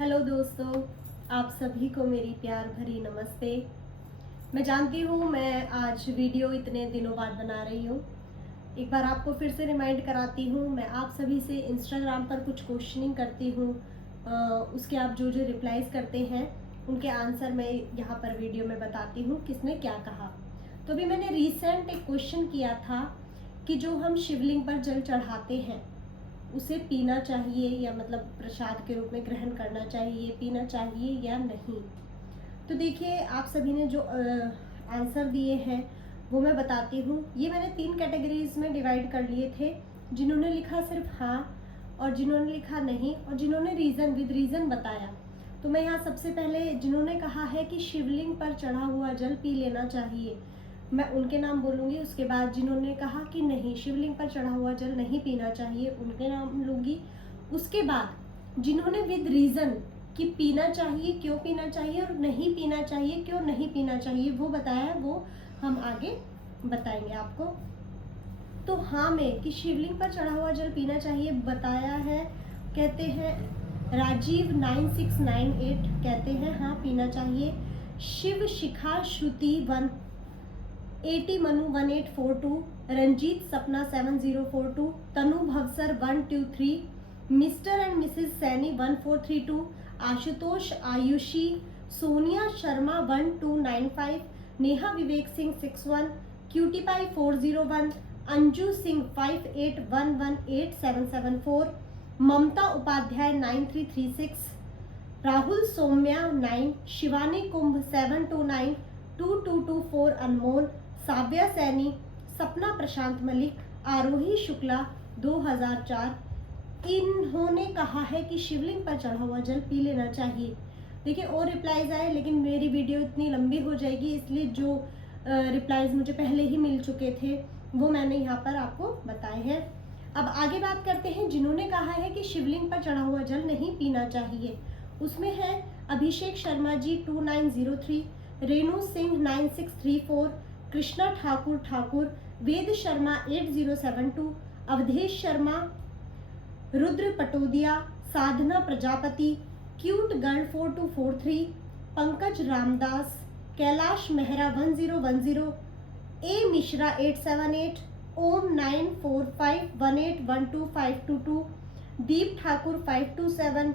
Hello दोस्तों, आप सभी को मेरी प्यार भरी नमस्ते। मैं जानती हूँ मैं आज वीडियो इतने दिनों बाद बना रही हूँ। एक बार आपको फिर से रिमाइंड कराती हूँ, मैं आप सभी से इंस्टाग्राम पर कुछ क्वेश्चनिंग करती हूँ। उसके आप जो जो रिप्लाईज करते हैं उनके आंसर मैं यहाँ पर वीडियो में बताती हूँ किसने क्या कहा। तो अभी मैंने रिसेंट एक क्वेश्चन किया था कि जो हम शिवलिंग पर जल चढ़ाते हैं उसे पीना चाहिए या मतलब प्रसाद के रूप में ग्रहण करना चाहिए, पीना चाहिए या नहीं। तो देखिए, आप सभी ने जो आंसर दिए हैं वो मैं बताती हूँ। ये मैंने 3 कैटेगरीज में डिवाइड कर लिए थे। जिन्होंने लिखा सिर्फ हाँ, और जिन्होंने लिखा नहीं, और जिन्होंने रीज़न विद रीज़न बताया। तो मैं यहाँ सबसे पहले जिन्होंने कहा है कि शिवलिंग पर चढ़ा हुआ जल पी लेना चाहिए, मैं उनके नाम बोलूँगी। उसके बाद जिन्होंने कहा कि नहीं, शिवलिंग पर चढ़ा हुआ जल नहीं पीना चाहिए, उनके नाम लूँगी। उसके बाद जिन्होंने विद रीज़न कि पीना चाहिए, क्यों पीना चाहिए, और नहीं पीना चाहिए, क्यों नहीं पीना चाहिए, वो बताया है, वो हम आगे बताएंगे आपको। तो हाँ में कि शिवलिंग पर चढ़ा हुआ जल पीना चाहिए बताया है। कहते हैं राजीव 9698 कहते हैं हाँ पीना चाहिए। शिव शिखा श्रुति 180 Manu 1842, Ranjeet Sapna 7042, Tanu Bhavsar 123, Mr and Mrs Saini 1432, Ashutosh Ayushi, Sonia Sharma 1295, Neha Vivek Singh 61, cutie pie 401, Anju Singh 58118774, Mamta Upadhyay 9336, Rahul Saumya 9, Shivani Kumbh 729, 2224 Anmol, Savya Saini, Sapna Prashant Malik, आरोही शुक्ला 2004। इन्होंने कहा है कि शिवलिंग पर चढ़ा हुआ जल पी लेना चाहिए। देखिए और रिप्लाईज आए, लेकिन मेरी वीडियो इतनी लंबी हो जाएगी, इसलिए जो रिप्लाईज मुझे पहले ही मिल चुके थे वो मैंने यहाँ पर आपको बताए हैं। अब आगे बात करते हैं जिन्होंने कहा है कि शिवलिंग पर चढ़ा हुआ जल नहीं पीना चाहिए। उसमें है Abhishek Sharma ji 2903, Renu Singh 9634, Krishna Thakur, Ved Sharma 8072, Awadhesh Sharma, Rudra Patodia, Sadhana Prajapati, cute girl 4243, Pankaj Ramdas, Kailash Mehra 1010, A Mishra 878, Om 9451812522, Deep Thakur 527,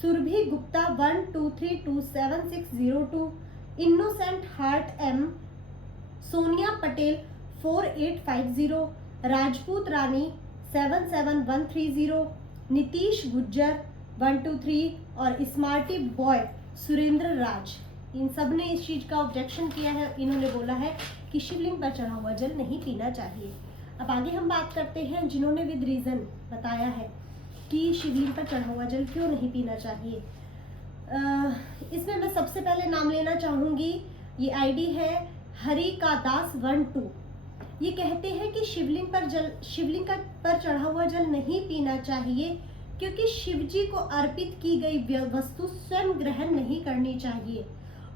Surabhi Gupta 12327602, innocent heart M, Sonia Patel 4850, Rajput Rani 77130, Nitish Gujjar 123 और स्मार्टी बॉय सुरेंद्र राज। इन सब ने इस चीज का ऑब्जेक्शन किया है। इन्होंने बोला है कि शिवलिंग पर चढ़ा हुआ जल नहीं पीना चाहिए। अब आगे हम बात करते हैं जिन्होंने विद रीजन बताया है कि शिवलिंग पर चढ़ा हुआ जल क्यों नहीं पीना चाहिए। इसमें मैं सबसे पहले नाम लेना चाहूंगी। ये आईडी है हरि का दास 12। ये कहते हैं कि शिवलिंग पर चढ़ा हुआ जल नहीं पीना चाहिए क्योंकि शिव जी को अर्पित की गई वस्तु स्वयं ग्रहण नहीं करनी चाहिए।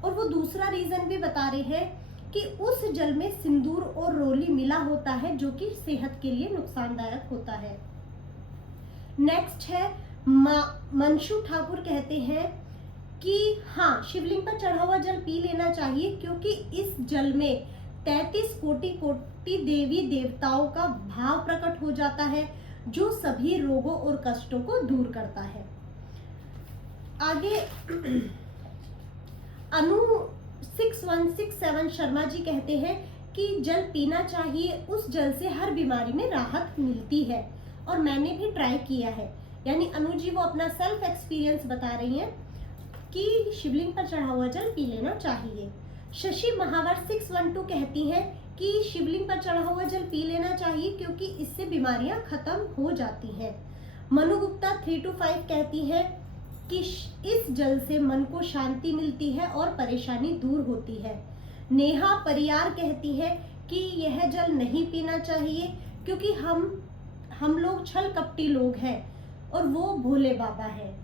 और वो दूसरा रीजन भी बता रहे हैं कि उस जल में सिंदूर और रोली मिला होता है जो कि सेहत के लिए नुकसानदायक होता है। नेक्स्ट है मंशु ठाकुर कहते हैं कि हाँ शिवलिंग पर चढ़ा हुआ जल पी लेना चाहिए क्योंकि इस जल में 33 कोटि देवी देवताओं का भाव प्रकट हो जाता है जो सभी रोगों और कष्टों को दूर करता है। आगे अनु 6167 शर्मा जी कहते हैं कि जल पीना चाहिए, उस जल से हर बीमारी में राहत मिलती है और मैंने भी ट्राई किया है। यानी अनु जी वो अपना सेल्फ एक्सपीरियंस बता रही हैं कि शिवलिंग पर चढ़ा हुआ जल पी लेना चाहिए। शशि महावर 612 कहती हैं कि शिवलिंग पर चढ़ा हुआ जल पी लेना चाहिए क्योंकि इससे बीमारियां खत्म हो जाती हैं। मनु गुप्ता 325 कहती है कि इस जल से मन को शांति मिलती है और परेशानी दूर होती है। नेहा परियार कहती है कि यह जल नहीं पीना चाहिए क्योंकि हम लोग छल कपटी लोग हैं और वो भोले बाबा है।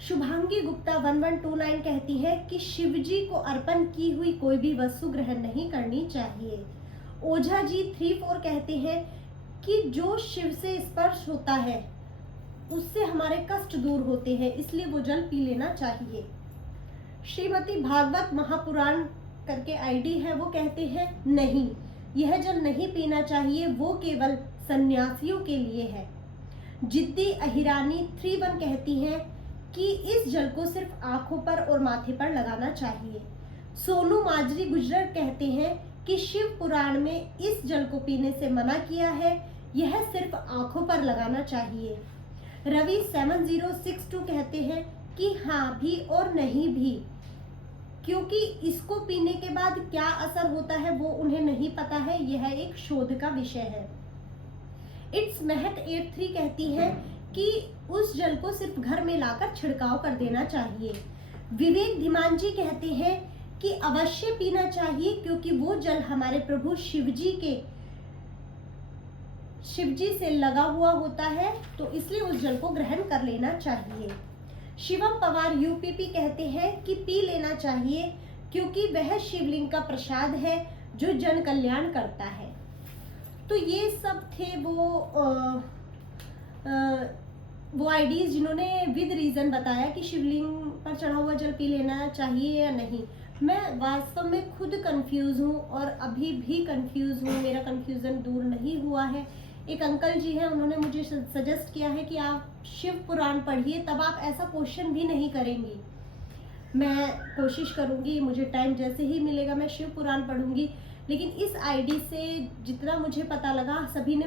शुभांगी गुप्ता 1129 कहती है कि शिवजी को अर्पण की हुई कोई भी वस्तु ग्रहण नहीं करनी चाहिए। ओझा जी 34 कहते हैं कि जो शिव से स्पर्श होता है उससे हमारे कष्ट दूर होते हैं, इसलिए वो जल पी लेना चाहिए। श्रीमती भागवत महापुराण करके आईडी है, वो कहते हैं नहीं, यह जल नहीं पीना चाहिए, वो केवल सन्यासियों के लिए है। जिद्दी अहिरानी 31 कहती है कि इस जल को सिर्फ आंखों पर और माथे पर लगाना चाहिए। सोनू माजरी गुजर कहते हैं कि शिव पुराण में इस जल को पीने से मना किया है, यह सिर्फ आंखों पर लगाना चाहिए। रवि 7062 कहते हैं कि हाँ भी और नहीं भी, क्योंकि इसको पीने के बाद क्या असर होता है वो उन्हें नहीं पता है, यह एक शोध का विषय है। इट्स महक 83 कहती है कि उस जल को सिर्फ घर में लाकर छिड़काव कर देना चाहिए। विवेक धीमानजी कहते हैं कि अवश्य पीना चाहिए, क्योंकि वो जल हमारे प्रभु शिवजी से लगा हुआ होता है, तो इसलिए उस जल को ग्रहण कर लेना चाहिए। शिवम पवार यूपीपी कहते हैं कि पी लेना चाहिए, क्योंकि वह शिवलिंग का प्रसाद है जो जन कल्याण करता है। तो ये सब थे वो आईडीज जिन्होंने विद रीजन बताया कि शिवलिंग पर चढ़ा हुआ जल पी लेना चाहिए या नहीं। मैं वास्तव में खुद कंफ्यूज हूँ और अभी भी कंफ्यूज हूँ, मेरा कंफ्यूजन दूर नहीं हुआ है। एक अंकल जी हैं, उन्होंने मुझे सजेस्ट किया है कि आप शिव पुराण पढ़िए, तब आप ऐसा क्वेश्चन भी नहीं करेंगी। मैं कोशिश करूंगी, मुझे टाइम जैसे ही मिलेगा मैं शिव पुराण पढ़ूंगी। लेकिन इस आईडी से जितना मुझे पता लगा, सभी ने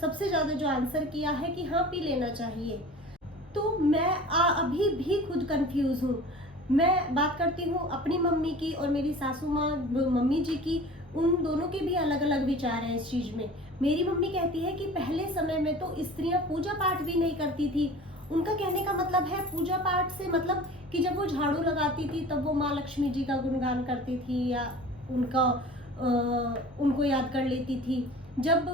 सबसे ज़्यादा जो आंसर किया है कि हाँ पी लेना चाहिए। तो मैं अभी भी खुद कंफ्यूज हूँ। मैं बात करती हूँ अपनी मम्मी की और मेरी सासू माँ मम्मी जी की, उन दोनों के भी अलग अलग विचार हैं इस चीज़ में। मेरी मम्मी कहती है कि पहले समय में तो स्त्रियां पूजा पाठ भी नहीं करती थी। उनका कहने का मतलब है पूजा पाठ से मतलब कि जब वो झाड़ू लगाती थी तब वो माँ लक्ष्मी जी का गुणगान करती थी या उनको याद कर लेती थी। जब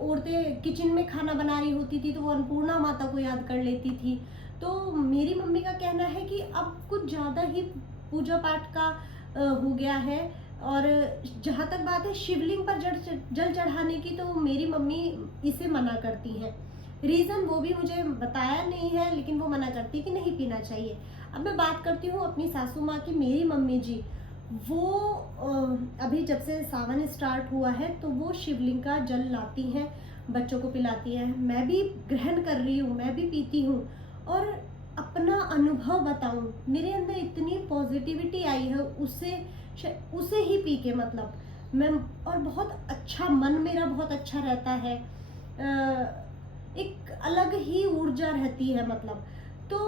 औरतें किचन में खाना बना रही होती थी तो वो अन्नपूर्णा माता को याद कर लेती थी। तो मेरी मम्मी का कहना है कि अब कुछ ज़्यादा ही पूजा पाठ का हो गया है। और जहाँ तक बात है शिवलिंग पर जल चढ़ाने की, तो मेरी मम्मी इसे मना करती हैं। रीज़न वो भी मुझे बताया नहीं है, लेकिन वो मना करती कि नहीं पीना चाहिए। अब मैं बात करती हूँ अपनी सासू माँ की। मेरी मम्मी जी वो अभी जब से सावन स्टार्ट हुआ है तो वो शिवलिंग का जल लाती हैं, बच्चों को पिलाती हैं। मैं भी ग्रहण कर रही हूँ, मैं भी पीती हूँ। और अपना अनुभव बताऊँ, मेरे अंदर इतनी पॉजिटिविटी आई है उसे ही पी के, मतलब मैं, और बहुत अच्छा मन मेरा बहुत अच्छा रहता है। एक अलग ही ऊर्जा रहती है मतलब। तो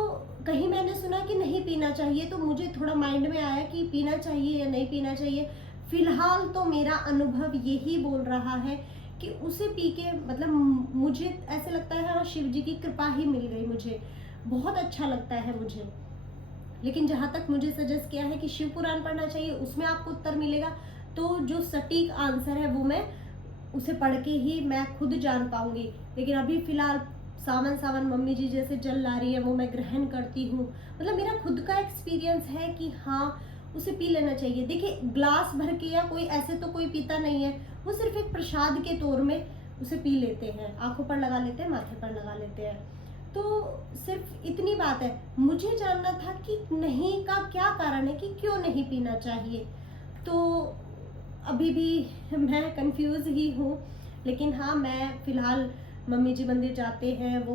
कहीं मैंने सुना कि नहीं पीना चाहिए, तो मुझे थोड़ा माइंड में आया कि पीना चाहिए या नहीं पीना चाहिए। फिलहाल तो मेरा अनुभव यही बोल रहा है कि उसे पी के मतलब मुझे ऐसे लगता है हाँ शिव जी की कृपा ही मिल गई, मुझे बहुत अच्छा लगता है मुझे। लेकिन जहाँ तक मुझे सजेस्ट किया है कि शिव पुराण पढ़ना चाहिए, उसमें आपको उत्तर मिलेगा। तो जो सटीक आंसर है वो मैं उसे पढ़ के ही मैं खुद जान पाऊंगी। लेकिन अभी फिलहाल सावन मम्मी जी जैसे जल ला रही है वो मैं ग्रहण करती हूँ। मतलब मेरा खुद का एक्सपीरियंस है कि हाँ उसे पी लेना चाहिए। देखिए ग्लास भर के या कोई ऐसे तो कोई पीता नहीं है, वो सिर्फ एक प्रसाद के तौर में उसे पी लेते हैं, आंखों पर लगा लेते हैं, माथे पर लगा लेते हैं। तो सिर्फ इतनी बात है। मुझे जानना था कि नहीं का क्या कारण है कि क्यों नहीं पीना चाहिए। तो अभी भी मैं कंफ्यूज ही हूँ। लेकिन हाँ मैं फिलहाल मम्मी जी मंदिर जाते हैं, वो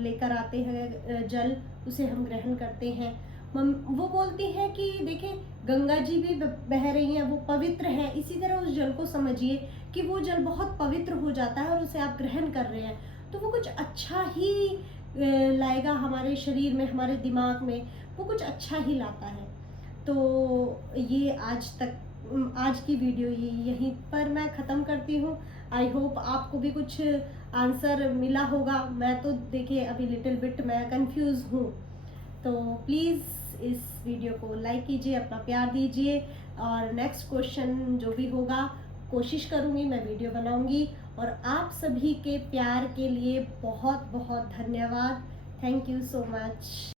लेकर आते हैं जल, उसे हम ग्रहण करते हैं। वो बोलती हैं कि देखिए गंगा जी भी बह रही हैं, वो पवित्र है। इसी तरह उस जल को समझिए कि वो जल बहुत पवित्र हो जाता है और उसे आप ग्रहण कर रहे हैं तो वो कुछ अच्छा ही लाएगा हमारे शरीर में, हमारे दिमाग में, वो कुछ अच्छा ही लाता है। तो ये आज की वीडियो यहीं पर मैं ख़त्म करती हूँ। आई होप आपको भी कुछ आंसर मिला होगा। मैं तो देखिए अभी लिटिल बिट मैं कंफ्यूज हूँ। तो प्लीज़ इस वीडियो को लाइक कीजिए, अपना प्यार दीजिए और नेक्स्ट क्वेश्चन जो भी होगा कोशिश करूँगी, मैं वीडियो बनाऊँगी। और आप सभी के प्यार के लिए बहुत बहुत धन्यवाद। Thank you so much.